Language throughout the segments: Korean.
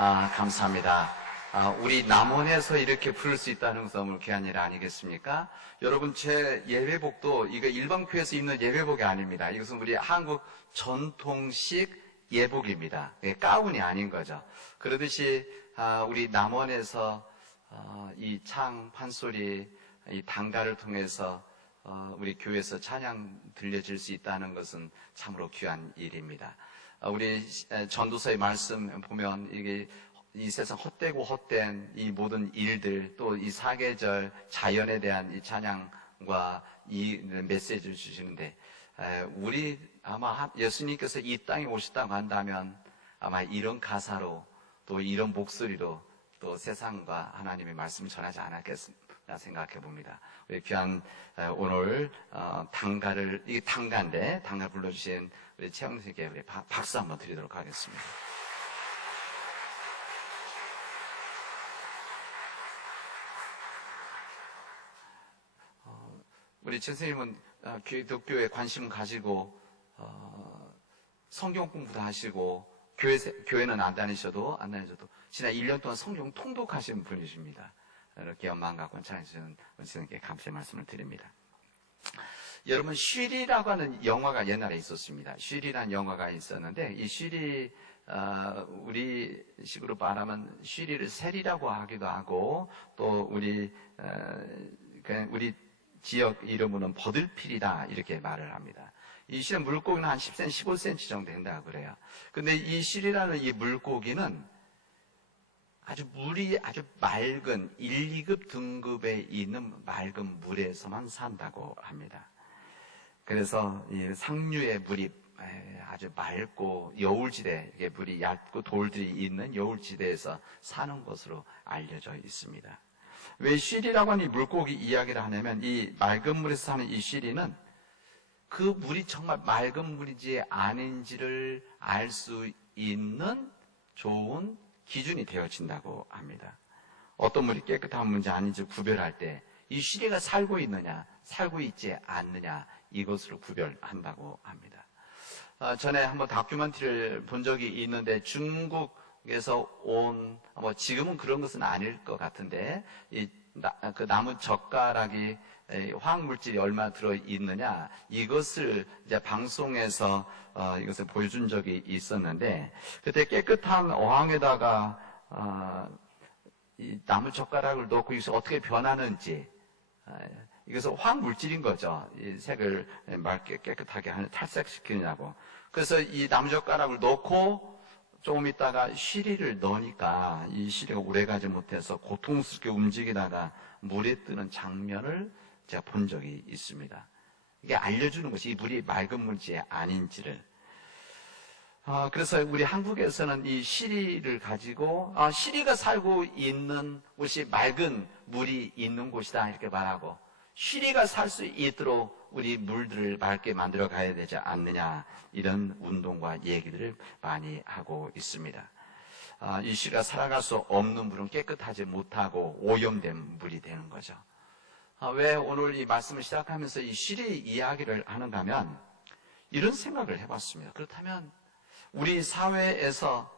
감사합니다. 우리 남원에서 이렇게 부를 수 있다는 것은 너무 귀한 일 아니겠습니까? 여러분, 제 예배복도 이거 일반 교회에서 입는 예배복이 아닙니다. 이것은 우리 한국 전통식 예복입니다. 가운이 아닌 거죠. 그러듯이 우리 남원에서 이 창, 판소리, 이 단가를 통해서 우리 교회에서 찬양 들려질 수 있다는 것은 참으로 귀한 일입니다. 우리 전도서의 말씀 보면 이게 이 세상 헛되고 헛된 이 모든 일들, 또 이 사계절 자연에 대한 이 찬양과 이 메시지를 주시는데, 우리 아마 예수님께서 이 땅에 오셨다고 한다면 아마 이런 가사로 또 이런 목소리로 또 세상과 하나님의 말씀을 전하지 않았겠습니까? 생각해 봅니다. 우리 귀한 오늘 단가를, 이게 단가인데 단가 불러주신 우리 최영식에게 우리 박수 한번 드리도록 하겠습니다. 우리 최 선생님은 기독교에 관심 가지고 성경 공부도 하시고 교회는 안 다니셔도 지난 1년 동안 성경 통독하신 분이십니다. 이렇게 연망 갖고 찬양해주시는 선생님께 감사의 말씀을 드립니다. 여러분, 쉬리라고 하는 영화가 옛날에 있었습니다. 쉬리라는 영화가 있었는데, 이 쉬리, 우리 식으로 말하면 쉬리를 세리라고 하기도 하고, 또 우리 지역 이름으로는 버들필이다 이렇게 말을 합니다. 이 쉬리는 물고기는 한 10cm, 15cm 정도 된다고 그래요. 근데 이 쉬리라는 이 물고기는 물이 아주 맑은 1, 2급 등급에 있는 맑은 물에서만 산다고 합니다. 그래서 이 상류의 물이 아주 맑고 여울지대, 이게 물이 얕고 돌들이 있는 여울지대에서 사는 것으로 알려져 있습니다. 왜 쉬리라고 하는 이 물고기 이야기를 하냐면, 이 맑은 물에서 사는 이 쉬리는 그 물이 정말 맑은 물인지 아닌지를 알 수 있는 좋은 기준이 되어진다고 합니다. 어떤 물이 깨끗한 물인지 아닌지 구별할 때 이 쉬리가 살고 있느냐, 살고 있지 않느냐, 이것으로 구별한다고 합니다. 전에 한번 다큐멘터리를 본 적이 있는데, 중국에서 온, 지금은 그런 것은 아닐 것 같은데, 그 나무 젓가락이 화학물질이 얼마나 들어있느냐, 이것을 이제 방송에서 이것을 보여준 적이 있었는데, 그때 깨끗한 어항에다가 이 나무 젓가락을 넣고 이것이 어떻게 변하는지, 이것은 화학물질인 거죠. 이 색을 맑게 깨끗하게 탈색시키느냐고. 그래서 이 나무 젓가락을 넣고 조금 있다가 쉬리를 넣으니까 이 쉬리가 오래가지 못해서 고통스럽게 움직이다가 물에 뜨는 장면을 제가 본 적이 있습니다. 이게 알려주는 것이 이 물이 맑은 물인지 아닌지를. 그래서 우리 한국에서는 이 쉬리를 가지고 쉬리가 살고 있는 곳이 맑은 물이 있는 곳이다 이렇게 말하고, 쉬리가 살 수 있도록 우리 물들을 맑게 만들어 가야 되지 않느냐, 이런 운동과 얘기들을 많이 하고 있습니다. 이 쉬리가 살아갈 수 없는 물은 깨끗하지 못하고 오염된 물이 되는 거죠. 왜 오늘 이 말씀을 시작하면서 이 쉬리 이야기를 하는가 하면, 이런 생각을 해봤습니다. 그렇다면 우리 사회에서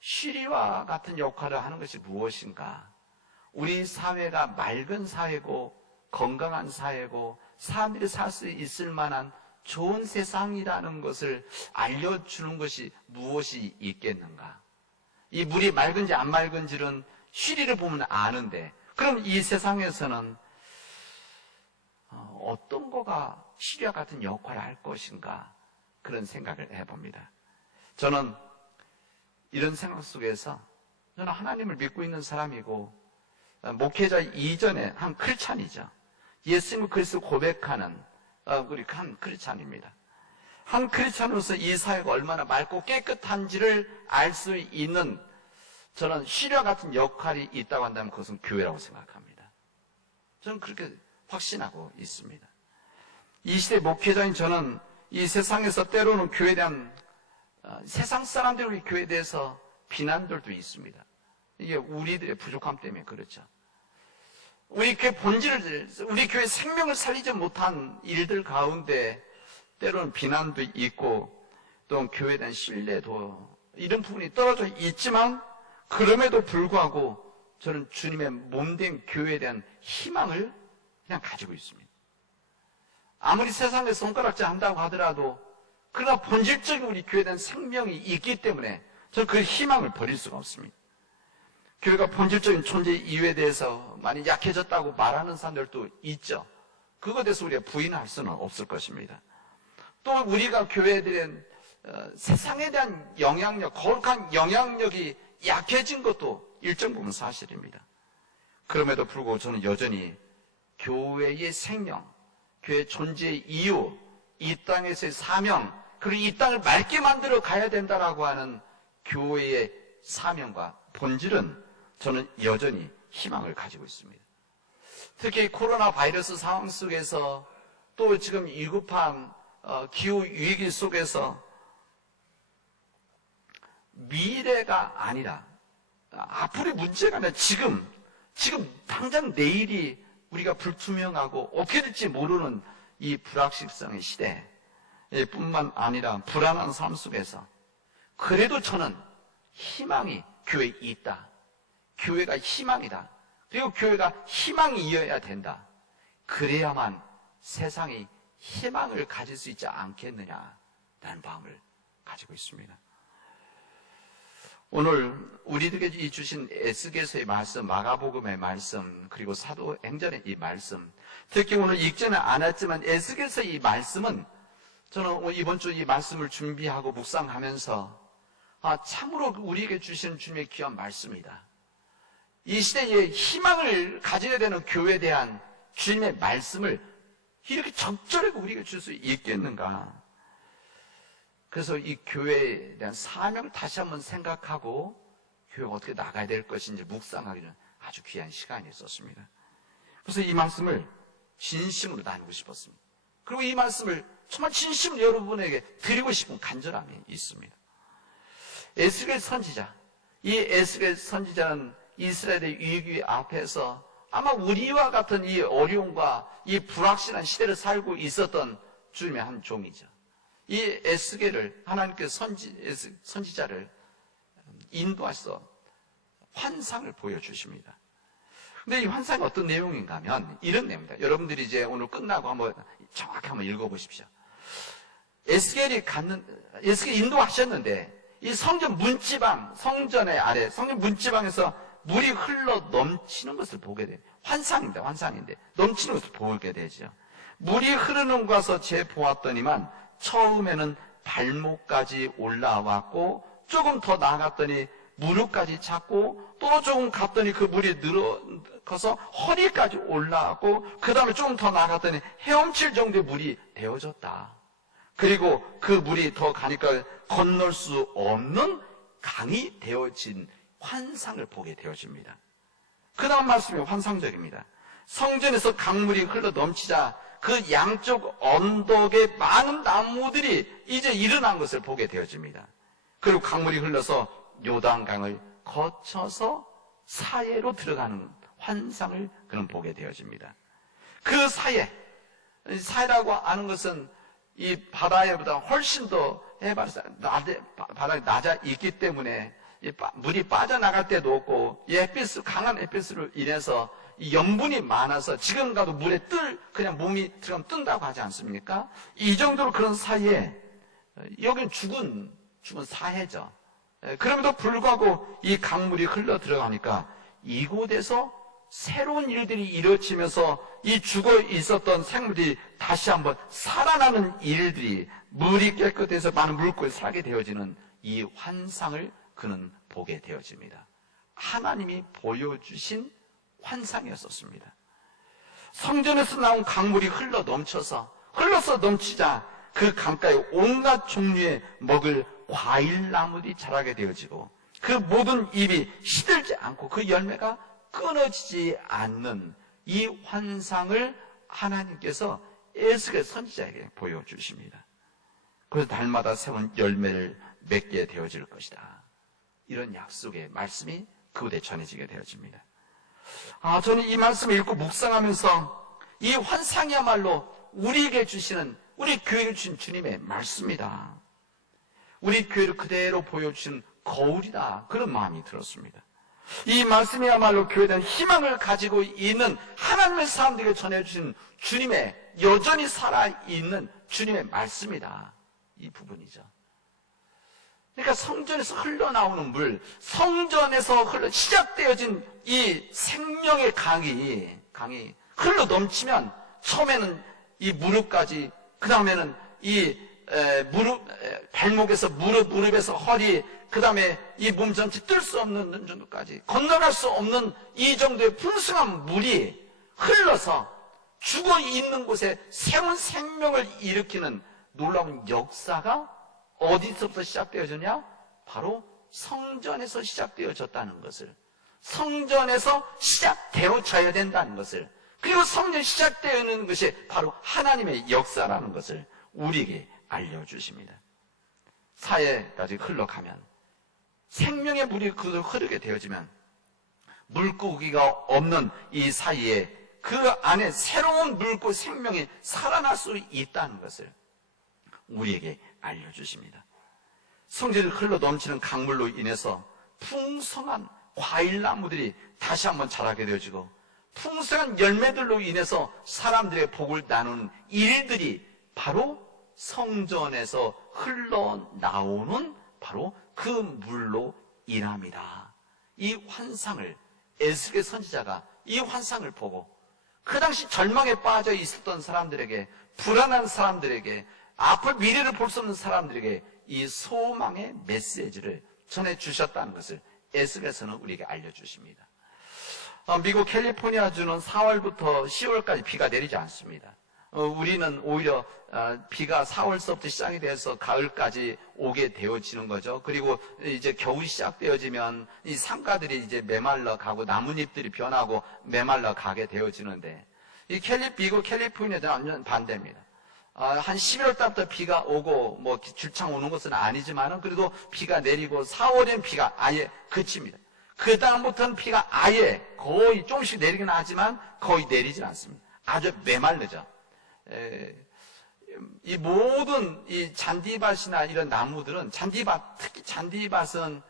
쉬리와 같은 역할을 하는 것이 무엇인가? 우리 사회가 맑은 사회고 건강한 사회고 사람들이 살 수 있을 만한 좋은 세상이라는 것을 알려주는 것이 무엇이 있겠는가? 이 물이 맑은지 안 맑은지는 쉬리를 보면 아는데, 그럼 이 세상에서는 어떤 거가 쉬리와 같은 역할을 할 것인가? 그런 생각을 해봅니다. 저는 이런 생각 속에서, 저는 하나님을 믿고 있는 사람이고 목회자 이전에 한 크리스찬이죠. 예수님을 그리스도 고백하는 우리 한 크리스찬입니다. 한 크리스찬으로서 이 사회가 얼마나 맑고 깨끗한지를 알 수 있는, 저는 쉬리와 같은 역할이 있다고 한다면 그것은 교회라고 생각합니다. 저는 그렇게 확신하고 있습니다. 이 시대 목회자인 저는 이 세상에서 때로는 교회에 대한 세상 사람들이 우리 교회에 대해서 비난들도 있습니다. 이게 우리들의 부족함 때문에 그렇죠. 우리 교회 본질을, 우리 교회 생명을 살리지 못한 일들 가운데 때로는 비난도 있고, 또 교회에 대한 신뢰도, 이런 부분이 떨어져 있지만, 그럼에도 불구하고 저는 주님의 몸된 교회에 대한 희망을 그냥 가지고 있습니다. 아무리 세상에 손가락질 한다고 하더라도 그러나 본질적인 우리 교회에 대한 생명이 있기 때문에 저는 그 희망을 버릴 수가 없습니다. 교회가 본질적인 존재 이유에 대해서 많이 약해졌다고 말하는 사람들도 있죠. 그것에 대해서 우리가 부인할 수는 없을 것입니다. 또 우리가 교회에 대한 세상에 대한 영향력, 거룩한 영향력이 약해진 것도 일정 부분 사실입니다. 그럼에도 불구하고 저는 여전히 교회의 생명, 교회의 존재의 이유, 이 땅에서의 사명, 그리고 이 땅을 맑게 만들어 가야 된다라고 하는 교회의 사명과 본질은 저는 여전히 희망을 가지고 있습니다. 특히 코로나 바이러스 상황 속에서 또 지금 위급한 기후 위기 속에서 미래가 아니라 앞으로의 문제가 아니라 지금 당장 내일이 우리가 불투명하고 어떻게 될지 모르는 이 불확실성의 시대 뿐만 아니라 불안한 삶 속에서 그래도 저는 희망이 교회에 있다. 교회가 희망이다. 그리고 교회가 희망이어야 된다. 그래야만 세상이 희망을 가질 수 있지 않겠느냐라는 마음을 가지고 있습니다. 오늘 우리들에게 주신 에스겔서의 말씀, 마가복음의 말씀, 그리고 사도행전의 이 말씀, 특히 오늘 읽지는 않았지만 에스겔서의 이 말씀은 저는 이번 주 이 말씀을 준비하고 묵상하면서 참으로 우리에게 주신 주님의 귀한 말씀이다. 이 시대에 희망을 가져야 되는 교회에 대한 주님의 말씀을 이렇게 적절하게 우리에게 줄 수 있겠는가? 그래서 이 교회에 대한 사명을 다시 한번 생각하고 교회가 어떻게 나가야 될 것인지 묵상하기는 아주 귀한 시간이 있었습니다. 그래서 이 말씀을 진심으로 나누고 싶었습니다. 그리고 이 말씀을 정말 진심으로 여러분에게 드리고 싶은 간절함이 있습니다. 에스겔 선지자, 이 에스겔 선지자는 이스라엘의 위기 앞에서 아마 우리와 같은 이 어려움과 이 불확실한 시대를 살고 있었던 주님의 한 종이죠. 이 에스겔을 하나님께서 선지자를 인도하셔서 환상을 보여주십니다. 근데 이 환상이 어떤 내용인가 하면 이런 내용입니다. 여러분들이 이제 오늘 끝나고 한번 정확히 한번 읽어보십시오. 에스겔이 인도하셨는데 이 성전 문지방, 성전의 아래, 성전 문지방에서 물이 흘러 넘치는 것을 보게 돼요. 환상입니다. 환상인데 넘치는 것을 보게 되죠. 물이 흐르는 곳에서 제 보았더니만 처음에는 발목까지 올라왔고 조금 더 나아갔더니 무릎까지 찼고 또 조금 갔더니 그 물이 늘어서 허리까지 올라왔고 그 다음에 조금 더 나아갔더니 헤엄칠 정도의 물이 되어졌다. 그리고 그 물이 더 가니까 건널 수 없는 강이 되어진 환상을 보게 되어집니다. 그 다음 말씀이 환상적입니다. 성전에서 강물이 흘러 넘치자 그 양쪽 언덕에 많은 나무들이 이제 일어난 것을 보게 되어집니다. 그리고 강물이 흘러서 요단강을 거쳐서 사해로 들어가는 환상을 그는 보게 되어집니다. 그 사해라고 하는 것은 이 바다에보다 훨씬 더 바닥이 낮아 있기 때문에 물이 빠져나갈 때도 없고 강한 햇빛으로 인해서 이 염분이 많아서 지금 가도 물에 그냥 몸이 들어가면 뜬다고 하지 않습니까? 이 정도로 그런 사이에 여기는 죽은 사해죠. 그럼에도 불구하고 이 강물이 흘러 들어가니까 이곳에서 새로운 일들이 이루어지면서 이 죽어 있었던 생물이 다시 한번 살아나는 일들이 물이 깨끗해서 많은 물고기 살게 되어지는 이 환상을 그는 보게 되어집니다. 하나님이 보여주신 환상이었었습니다. 성전에서 나온 강물이 흘러서 넘치자 그 강가에 온갖 종류의 먹을 과일나무들이 자라게 되어지고 그 모든 잎이 시들지 않고 그 열매가 끊어지지 않는 이 환상을 하나님께서 에스겔 선지자에게 보여주십니다. 그래서 달마다 새로운 열매를 맺게 되어질 것이다. 이런 약속의 말씀이 그곳에 전해지게 되어집니다. 저는 이 말씀을 읽고 묵상하면서 이 환상이야말로 우리에게 주시는, 우리 교회를 주신 주님의 말씀이다. 우리 교회를 그대로 보여주신 거울이다. 그런 마음이 들었습니다. 이 말씀이야말로 교회는 희망을 가지고 있는 하나님의 사람들에게 전해주신 주님의 여전히 살아있는 주님의 말씀이다. 이 부분이죠. 그러니까 성전에서 흘러나오는 물, 성전에서 시작되어진 이 생명의 강이 흘러 넘치면 처음에는 이 무릎까지, 그 다음에는 이 발목에서 무릎에서 허리, 그 다음에 이 몸 전체 뜰 수 없는 정도까지 건너갈 수 없는 이 정도의 풍성한 물이 흘러서 죽어 있는 곳에 새로운 생명을 일으키는 놀라운 역사가 어디서부터 시작되어졌냐? 바로 성전에서 시작되어졌다는 것을, 성전에서 시작되어져야 된다는 것을, 그리고 성전이 시작되어있는 것이 바로 하나님의 역사라는 것을 우리에게 알려주십니다. 사해까지 흘러가면, 생명의 물이 흐르게 되어지면 물고기가 없는 이 사이에 그 안에 새로운 물고 생명이 살아날 수 있다는 것을 우리에게 알려주십니다. 성전이 흘러 넘치는 강물로 인해서 풍성한 과일나무들이 다시 한번 자라게 되어지고, 풍성한 열매들로 인해서 사람들의 복을 나누는 일들이 바로 성전에서 흘러나오는 바로 그 물로 인합니다. 이 환상을, 에스겔 선지자가 이 환상을 보고 그 당시 절망에 빠져 있었던 사람들에게, 불안한 사람들에게, 앞을 미래를 볼 수 없는 사람들에게 이 소망의 메시지를 전해주셨다는 것을 에스겔서는 우리에게 알려주십니다. 미국 캘리포니아주는 4월부터 10월까지 비가 내리지 않습니다. 우리는 오히려 비가 4월서부터 시작이 돼서 가을까지 오게 되어지는 거죠. 그리고 이제 겨울이 시작되어지면 이 상가들이 이제 메말라 가고 나뭇잎들이 변하고 메말라 가게 되어지는데, 이 미국 캘리포니아는 완전 반대입니다. 한 11월 달부터 비가 오고 뭐 줄창 오는 것은 아니지만은 그래도 비가 내리고 4월엔 비가 아예 그칩니다. 그 다음부터는 비가 아예 거의 조금씩 내리긴 하지만 거의 내리진 않습니다. 아주 메말르죠. 이 모든 이 잔디밭이나 이런 나무들은, 특히 잔디밭은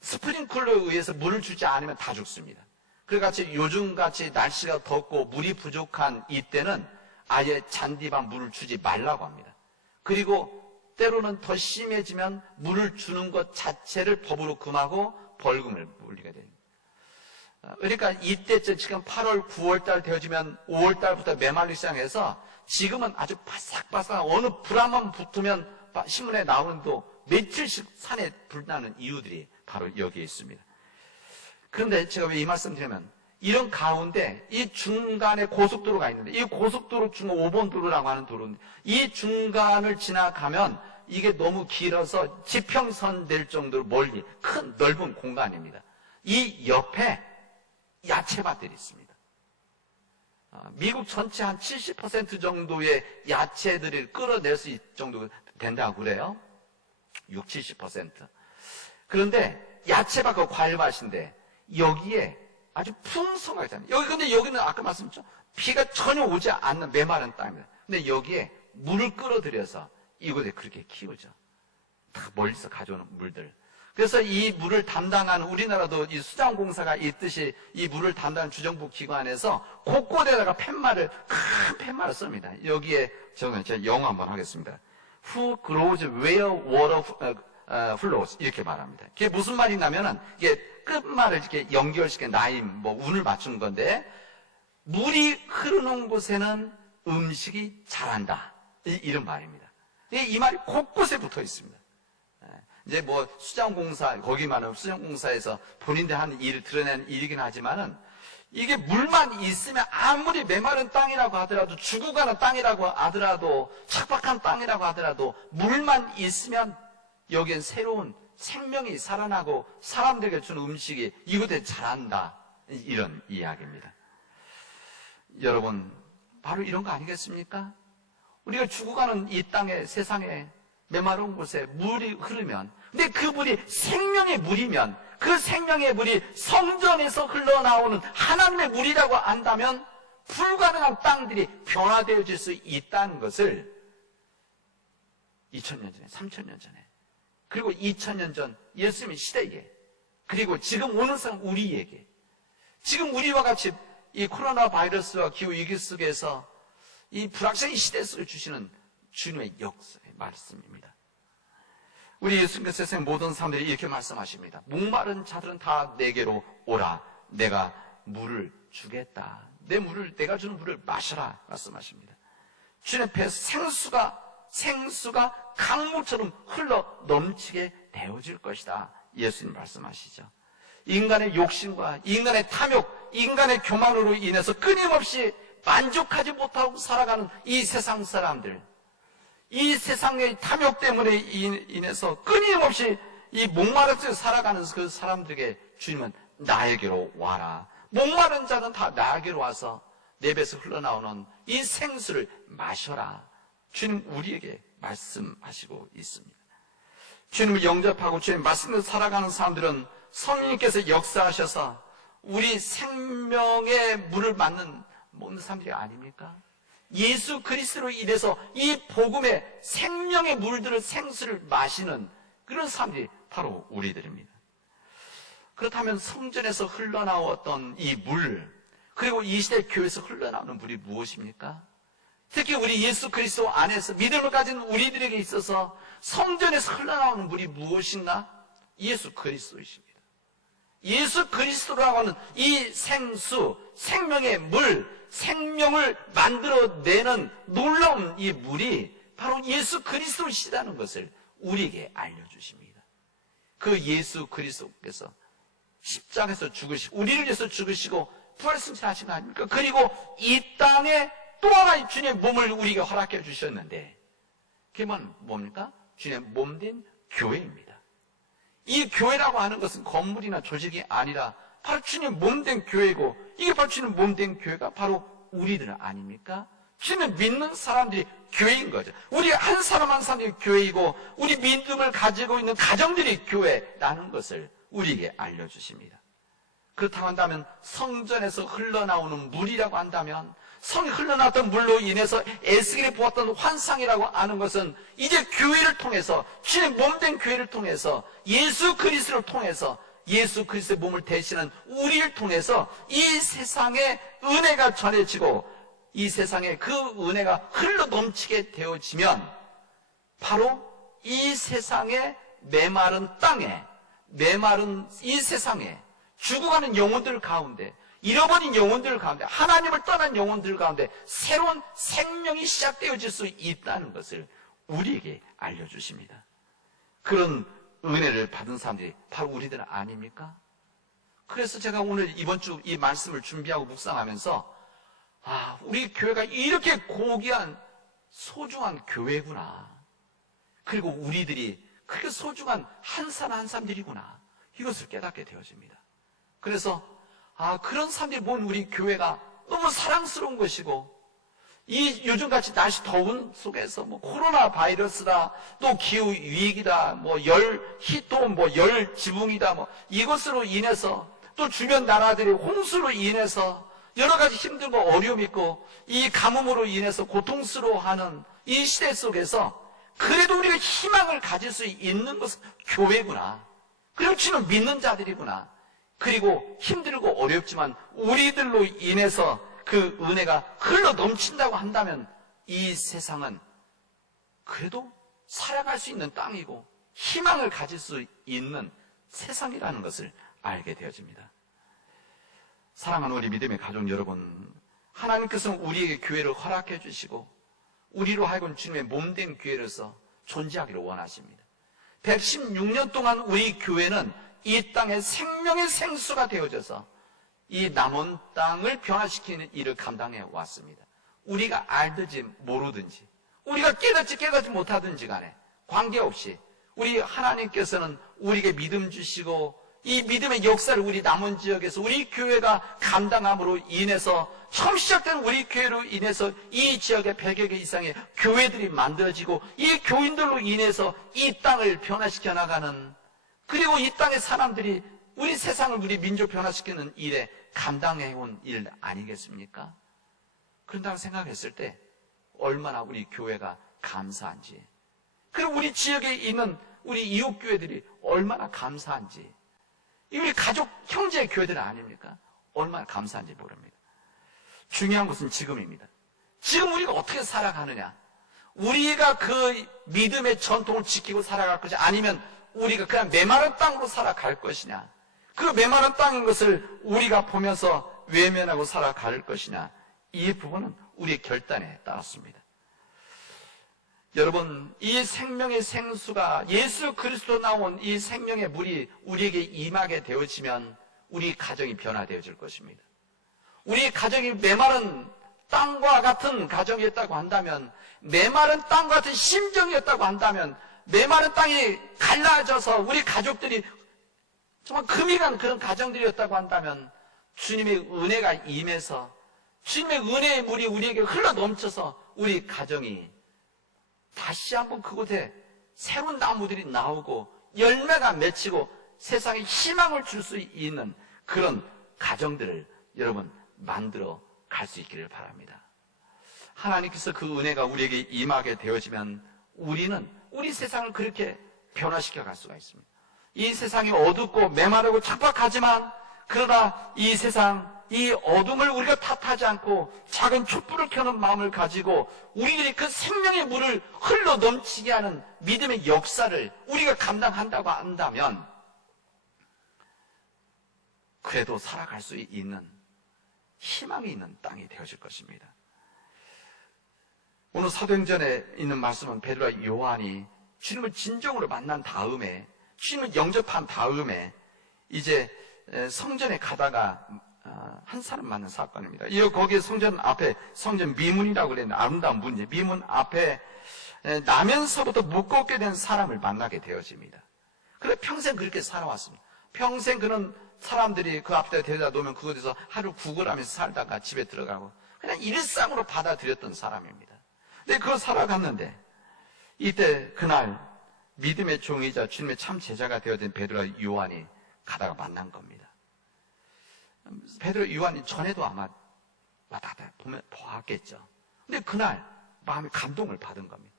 스프링클러에 의해서 물을 주지 않으면 다 죽습니다. 그래서 요즘같이 날씨가 덥고 물이 부족한 이때는 아예 잔디밭 물을 주지 말라고 합니다. 그리고 때로는 더 심해지면 물을 주는 것 자체를 법으로 금하고 벌금을 물리게 됩니다. 그러니까 이때쯤 지금 8월, 9월 달 되어지면 5월 달부터 메말리 시작해서 지금은 아주 바삭바삭한 어느 불안만 붙으면 신문에 나오는도 며칠씩 산에 불나는 이유들이 바로 여기에 있습니다. 그런데 제가 왜 이 말씀 드리면, 이런 가운데 이 중간에 고속도로가 있는데, 이 고속도로 중 5번 도로라고 하는 도로인데, 이 중간을 지나가면 이게 너무 길어서 지평선 될 정도로 멀리 큰 넓은 공간입니다. 이 옆에 야채밭들이 있습니다. 미국 전체 한 70% 정도의 야채들을 끌어낼 수 있을 정도 된다고 그래요. 60, 70%. 그런데 야채밭과 과일밭인데 여기에 아주 풍성하게 잖아요. 근데 여기는 아까 말씀드렸죠. 비가 전혀 오지 않는 메마른 땅입니다. 근데 여기에 물을 끌어들여서 이곳에 그렇게 키우죠. 다 멀리서 가져오는 물들. 그래서 이 물을 담당하는, 우리나라도 이 수자원공사가 있듯이 이 물을 담당하는 주정부 기관에서 곳곳에다가 큰 팻말을 씁니다. 여기에 제가 영어 한번 하겠습니다. Who grows where water flows, 이렇게 말합니다. 그게 무슨 말이냐면은, 이게 끝말을 이렇게 연결시켜 나임, 운을 맞추는 건데, 물이 흐르는 곳에는 음식이 자란다, 이런 말입니다. 이 말이 곳곳에 붙어 있습니다. 이제 수자원공사, 거기 말하는 수자원공사에서 본인들 하는 일을 드러내는 일이긴 하지만은, 이게 물만 있으면 아무리 메마른 땅이라고 하더라도, 죽어가는 땅이라고 하더라도, 척박한 땅이라고 하더라도, 물만 있으면 여기엔 새로운 생명이 살아나고 사람들에게 주는 음식이 이곳에 자란다, 이런 이야기입니다. 여러분, 바로 이런 거 아니겠습니까? 우리가 죽어가는 이 땅에, 세상에 메마른 곳에 물이 흐르면, 근데 그 물이 생명의 물이면, 그 생명의 물이 성전에서 흘러나오는 하나님의 물이라고 안다면 불가능한 땅들이 변화되어질 수 있다는 것을 2000년 전에, 3000년 전에 그리고 2000년 전 예수님의 시대에, 그리고 지금 오는 사람 우리에게, 지금 우리와 같이 이 코로나 바이러스와 기후위기 속에서 이 불확실한 시대 속에 주시는 주님의 역사의 말씀입니다. 우리 예수님께서 세상 모든 사람들이 이렇게 말씀하십니다. 목마른 자들은 다 내게로 오라. 내가 물을 주겠다. 내 물을, 내가 주는 물을 마셔라 말씀하십니다. 주님 배에서 생수가 강물처럼 흘러 넘치게 되어질 것이다. 예수님 말씀하시죠. 인간의 욕심과 인간의 탐욕, 인간의 교만으로 인해서 끊임없이 만족하지 못하고 살아가는 이 세상 사람들, 이 세상의 탐욕 때문에 인해서 끊임없이 이 목마르게 살아가는 그 사람들에게 주님은 나에게로 와라. 목마른 자는 다 나에게로 와서 내 배에서 흘러나오는 이 생수를 마셔라. 주님 우리에게 말씀하시고 있습니다. 주님을 영접하고 주님 말씀대로 살아가는 사람들은 성령님께서 역사하셔서 우리 생명의 물을 먹는 사람들이 아닙니까? 예수 그리스도로 인해서 이 복음의 생명의 물들을, 생수를 마시는 그런 사람들이 바로 우리들입니다. 그렇다면 성전에서 흘러나왔던 이 물, 그리고 이 시대 교회에서 흘러나오는 물이 무엇입니까? 특히 우리 예수 그리스도 안에서 믿음을 가진 우리들에게 있어서 성전에서 흘러나오는 물이 무엇인가? 예수 그리스도이십니다. 예수 그리스도라고 하는 이 생수, 생명의 물, 생명을 만들어내는 놀라운 이 물이 바로 예수 그리스도이시다는 것을 우리에게 알려주십니다. 그 예수 그리스도께서 십자가에서 죽으시고 우리를 위해서 죽으시고 부활승천하신 거 아닙니까? 그리고 이 땅에 또 하나의 주님의 몸을 우리에게 허락해 주셨는데 그게 뭡니까? 주님의 몸된 교회입니다. 이 교회라고 하는 것은 건물이나 조직이 아니라 바로 주님 몸된 교회고, 이게 바로 주님 몸된 교회가 바로 우리들 아닙니까? 주님 믿는 사람들이 교회인 거죠. 우리 한 사람 한 사람이 교회이고 우리 믿음을 가지고 있는 가정들이 교회라는 것을 우리에게 알려주십니다. 그렇다고 한다면 성전에서 흘러나오는 물이라고 한다면 성이 흘러나왔던 물로 인해서 에스겔이 보았던 환상이라고 하는 것은 이제 교회를 통해서, 주님 몸된 교회를 통해서, 예수 그리스도를 통해서, 예수 그리스도의 몸을 대신한 우리를 통해서 이 세상에 은혜가 전해지고 이 세상에 그 은혜가 흘러 넘치게 되어지면 바로 이 세상의 메마른 땅에, 메마른 이 세상에 죽어가는 영혼들 가운데, 잃어버린 영혼들 가운데, 하나님을 떠난 영혼들 가운데 새로운 생명이 시작되어질 수 있다는 것을 우리에게 알려주십니다. 그런 은혜를 받은 사람들이 바로 우리들 아닙니까? 그래서 제가 오늘 이번 주 이 말씀을 준비하고 묵상하면서 우리 교회가 이렇게 고귀한 소중한 교회구나. 그리고 우리들이 그렇게 소중한 한 사람 한 사람들이구나. 이것을 깨닫게 되어집니다. 그래서 그런 사람들이 모인 우리 교회가 너무 사랑스러운 것이고, 이 요즘같이 날씨 더운 속에서 코로나 바이러스다, 또 기후 위기다, 열 지붕이다, 이것으로 인해서 또 주변 나라들이 홍수로 인해서 여러 가지 힘들고 어려움이 있고 이 가뭄으로 인해서 고통스러워하는 이 시대 속에서 그래도 우리가 희망을 가질 수 있는 것은 교회구나. 그리고 주는 믿는 자들이구나. 그리고 힘들고 어렵지만 우리들로 인해서 그 은혜가 흘러 넘친다고 한다면 이 세상은 그래도 살아갈 수 있는 땅이고 희망을 가질 수 있는 세상이라는 것을 알게 되어집니다. 사랑하는 우리 믿음의 가족 여러분, 하나님께서는 우리에게 교회를 허락해 주시고 우리로 하여금 주님의 몸된 교회로서 존재하기를 원하십니다. 116년 동안 우리 교회는 이 땅에 생명의 생수가 되어져서 이 남은 땅을 변화시키는 일을 감당해 왔습니다. 우리가 알든지 모르든지, 우리가 깨닫지 못하든지 간에 관계없이 우리 하나님께서는 우리에게 믿음 주시고 이 믿음의 역사를 우리 남은 지역에서 우리 교회가 감당함으로 인해서 처음 시작된 우리 교회로 인해서 이 지역의 100여 개 이상의 교회들이 만들어지고 이 교인들로 인해서 이 땅을 변화시켜 나가는, 그리고 이 땅의 사람들이 우리 세상을, 우리 민족 변화시키는 일에 감당해온 일 아니겠습니까? 그런다고 생각했을 때 얼마나 우리 교회가 감사한지, 그리고 우리 지역에 있는 우리 이웃 교회들이 얼마나 감사한지, 우리 가족, 형제 교회들 아닙니까? 얼마나 감사한지 모릅니다. 중요한 것은 지금입니다. 지금 우리가 어떻게 살아가느냐? 우리가 그 믿음의 전통을 지키고 살아갈 것이 아니면 우리가 그냥 메마른 땅으로 살아갈 것이냐? 그 메마른 땅인 것을 우리가 보면서 외면하고 살아갈 것이냐? 이 부분은 우리의 결단에 따랐습니다. 여러분, 이 생명의 생수가 예수 그리스도 나온 이 생명의 물이 우리에게 임하게 되어지면 우리 가정이 변화되어질 것입니다. 우리 가정이 메마른 땅과 같은 가정이었다고 한다면, 메마른 땅과 같은 심정이었다고 한다면, 메마른 땅이 갈라져서 우리 가족들이 정말 금이 간 그런 가정들이었다고 한다면, 주님의 은혜가 임해서 주님의 은혜의 물이 우리에게 흘러 넘쳐서 우리 가정이 다시 한번 그곳에 새로운 나무들이 나오고 열매가 맺히고 세상에 희망을 줄 수 있는 그런 가정들을 여러분 만들어 갈 수 있기를 바랍니다. 하나님께서 그 은혜가 우리에게 임하게 되어지면 우리는 우리 세상을 그렇게 변화시켜 갈 수가 있습니다. 이 세상이 어둡고 메마르고 척박하지만 그러나 이 세상, 이 어둠을 우리가 탓하지 않고 작은 촛불을 켜는 마음을 가지고 우리들이 그 생명의 물을 흘러 넘치게 하는 믿음의 역사를 우리가 감당한다고 한다면 그래도 살아갈 수 있는 희망이 있는 땅이 되어질 것입니다. 오늘 사도행전에 있는 말씀은 베드로와 요한이 주님을 진정으로 만난 다음에, 주님을 영접한 다음에 이제 성전에 가다가 한 사람 만난 사건입니다. 이 거기에 성전 앞에, 성전 미문이라고 그랬는데 아름다운 문제, 미문 앞에 나면서부터 못 걷게 된 사람을 만나게 되어집니다. 그래 평생 그렇게 살아왔습니다. 평생 그는 사람들이 그 앞에 데려다 놓으면 그곳에서 하루 구걸하면서 살다가 집에 들어가고 그냥 일상으로 받아들였던 사람입니다. 근데 그걸 살아갔는데 이때 그날 믿음의 종이자 주님의 참 제자가 되어진 베드로와 요한이 가다가 만난 겁니다. 베드로 요한이 전에도 아마 왔다 갔다 보았겠죠. 근데 그날 마음에 감동을 받은 겁니다.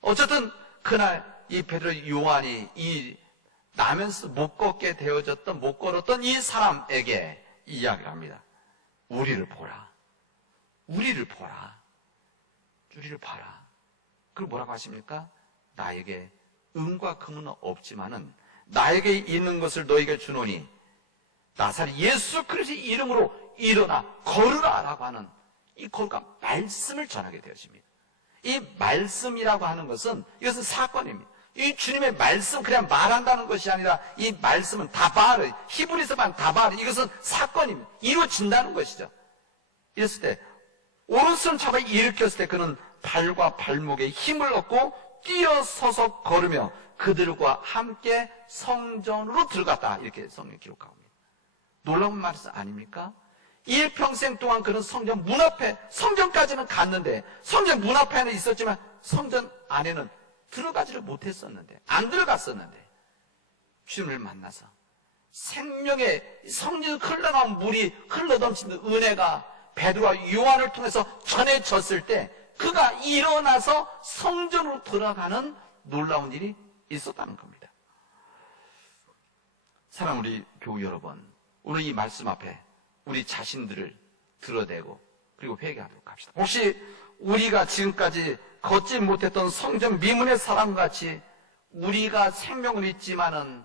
어쨌든 그날 이 베드로 요한이 이 나면서 못 걷게 되어졌던, 못 걸었던 이 사람에게 이야기를 합니다. 우리를 보라. 우리를 보라. 우리를 봐라. 그걸 뭐라고 하십니까? 나에게 은과 금은 없지만은 나에게 있는 것을 너에게 주노니 나사렛 예수 그리스도의 이름으로 일어나 걸으라 라고 하는 이 걸으가 말씀을 전하게 되어집니다. 이 말씀이라고 하는 것은 이것은 사건입니다. 이 주님의 말씀 그냥 말한다는 것이 아니라 이 말씀은 다바르, 히브리서 말 다바르, 이것은 사건입니다. 이루어진다는 것이죠. 이랬을 때 오른손 잡아 일으켰을 때 그는 발과 발목에 힘을 얻고 뛰어서서 걸으며 그들과 함께 성전으로 들어갔다. 이렇게 성경에 기록합니다. 놀라운 말이 아닙니까? 일평생 동안 그는 성전 문 앞에, 성전까지는 갔는데 성전 문 앞에는 있었지만 성전 안에는 들어가지를 못했었는데, 안 들어갔었는데 주님을 만나서 생명의 성전 흘러나온 물이 흘러넘치는 은혜가 베드로와 요한을 통해서 전해졌을 때 그가 일어나서 성전으로 들어가는 놀라운 일이 있었다는 겁니다. 사랑하는 우리 교우 여러분, 오늘 이 말씀 앞에 우리 자신들을 드러내고 그리고 회개하도록 합시다. 혹시 우리가 지금까지 걷지 못했던 성전 미문의 사람같이 우리가 생명을 있지만은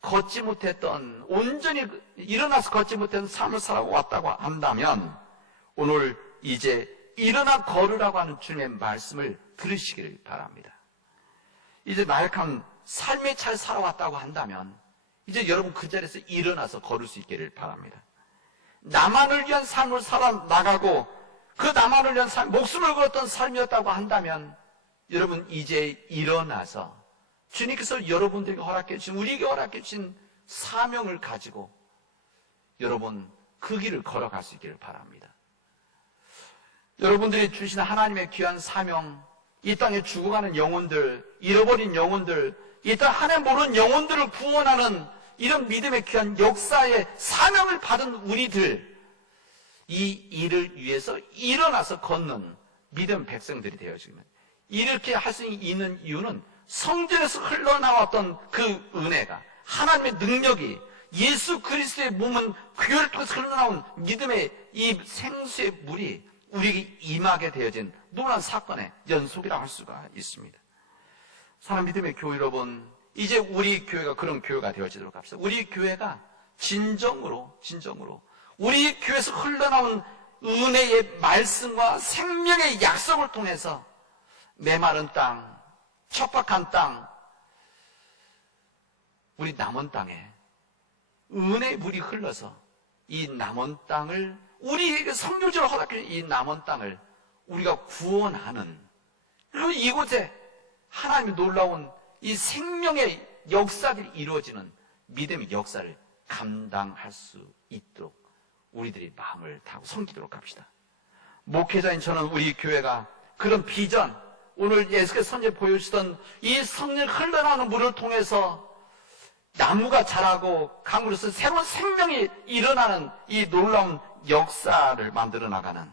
걷지 못했던, 온전히 일어나서 걷지 못했던 삶을 살아왔다고 한다면 오늘 이제 일어나 걸으라고 하는 주님의 말씀을 들으시기를 바랍니다. 이제 나약한 삶의 잘 살아왔다고 한다면 이제 여러분 그 자리에서 일어나서 걸을 수 있기를 바랍니다. 나만을 위한 삶을 살아나가고 그 나만을 위한 삶, 목숨을 걸었던 삶이었다고 한다면 여러분 이제 일어나서 주님께서 여러분들에게 허락해 주신, 우리에게 허락해 주신 사명을 가지고 여러분 그 길을 걸어갈 수 있기를 바랍니다. 여러분들이 주신 하나님의 귀한 사명, 이 땅에 죽어가는 영혼들, 잃어버린 영혼들, 이 땅 하나님 모르는 영혼들을 구원하는 이런 믿음의 귀한 역사의 사명을 받은 우리들, 이 일을 위해서 일어나서 걷는 믿음 백성들이 되어지면 이렇게 할 수 있는 이유는 성전에서 흘러나왔던 그 은혜가, 하나님의 능력이 예수 그리스도의 몸은 교회를 통해서 흘러나온 믿음의 이 생수의 물이 우리에게 임하게 되어진 놀라운 사건의 연속이라고 할 수가 있습니다. 사랑 믿음의 교회 여러분, 이제 우리 교회가 그런 교회가 되어지도록 합시다. 우리 교회가 진정으로 우리 교회에서 흘러나온 은혜의 말씀과 생명의 약속을 통해서 메마른 땅, 척박한 땅, 우리 남은 땅에 은혜의 물이 흘러서 이 남은 땅을, 우리에게 성교제로 허락해 이 남은 땅을 우리가 구원하는, 그리고 이곳에 하나님의 놀라운 이 생명의 역사들이 이루어지는 믿음의 역사를 감당할 수 있도록 우리들이 마음을 다하고 섬기도록 합시다. 목회자인 저는 우리 교회가 그런 비전, 오늘 예수께서 선제 보여주시던 이 성령 흘러나오는 물을 통해서 나무가 자라고 강물에서 새로운 생명이 일어나는 이 놀라운 역사를 만들어 나가는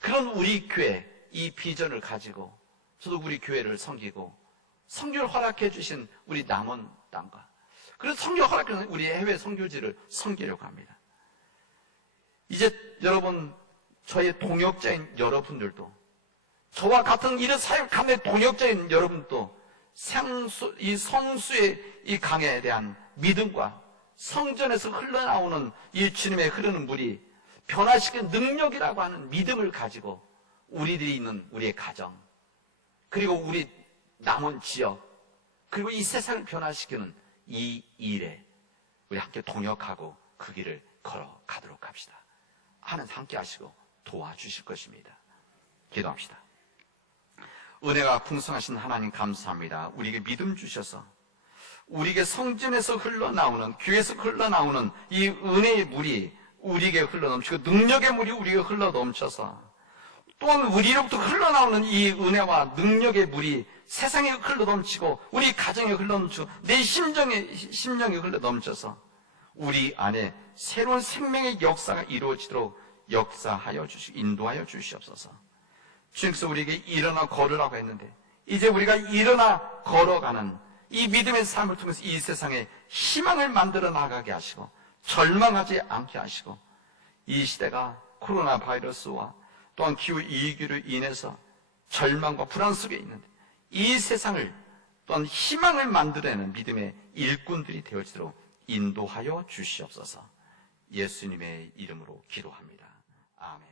그런 우리 교회, 이 비전을 가지고 저도 우리 교회를 섬기고 선교를 허락해 주신 우리 남은 땅과, 그래서 선교 허락해 주신 우리 해외 선교지를 섬기려고 합니다. 이제 여러분, 저의 동역자인 여러분들도, 저와 같은 이런 사역함의 동역자인 여러분도 이 성수의 이 강에 대한 믿음과 성전에서 흘러나오는 이 주님의 흐르는 물이 변화시키는 능력이라고 하는 믿음을 가지고 우리들이 있는 우리의 가정, 그리고 우리 남은 지역, 그리고 이 세상을 변화시키는 이 일에 우리 함께 동역하고 그 길을 걸어가도록 합시다. 하나님 함께 하시고 도와주실 것입니다. 기도합시다. 은혜가 풍성하신 하나님 감사합니다. 우리에게 믿음 주셔서 우리에게 성전에서 흘러나오는, 교회에서 흘러나오는 이 은혜의 물이 우리에게 흘러넘치고 능력의 물이 우리에게 흘러넘쳐서 또한 우리로부터 흘러나오는 이 은혜와 능력의 물이 세상에 흘러넘치고 우리 가정에 흘러넘치고 내 심령에 흘러넘쳐서 우리 안에 새로운 생명의 역사가 이루어지도록 역사하여 인도하여 주시옵소서. 주님께서 우리에게 일어나 걸으라고 했는데 이제 우리가 일어나 걸어가는 이 믿음의 삶을 통해서 이 세상에 희망을 만들어 나가게 하시고 절망하지 않게 하시고, 이 시대가 코로나 바이러스와 또한 기후위기로 인해서 절망과 불안 속에 있는데 이 세상을 또한 희망을 만들어내는 믿음의 일꾼들이 되어지도록 인도하여 주시옵소서. 예수님의 이름으로 기도합니다. 아멘.